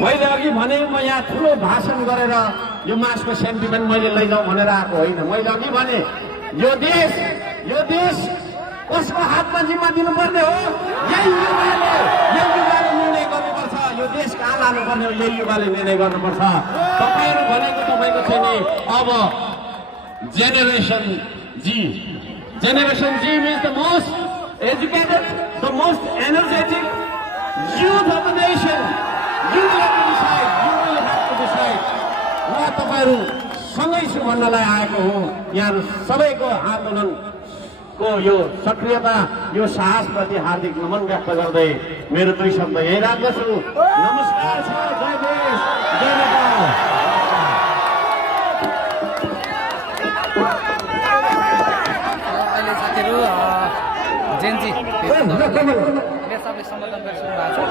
मैले अघि भने म यहाँ ठुलो भाषण गरेर यो मासको सेन्टिमेन्ट मैले लैजाउँ भनेर आएको होइन। मैले अघि भने यो देश कसको हातमा जिम्मा दिनुपर्ने हो? यही युवाले निर्णय गर्नुपर्छ। यो देश कहाँ लानुपर्ने हो यही युवाले निर्णय गर्नुपर्छ। तपाईँहरू भनेको तपाईँको चाहिँ नि अब generation Z means the most educated, the most energetic youth of the nation. You will have to decide. म तपाईँहरू सँगै छु भन्नलाई आएको हो। यहाँ सबैको आन्दोलनको यो सक्रियता, यो साहसप्रति हार्दिक नमन व्यक्त गर्दै मेरो दुई शब्द यही राख्दछु। नमस्कार छ। जय देश, जय नेपाल। अहिले साथीहरू जेन्जी सबले सम्बोधन गरिसक्नु भएको छ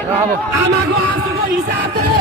र अब आमाको आँसुको हिसाबले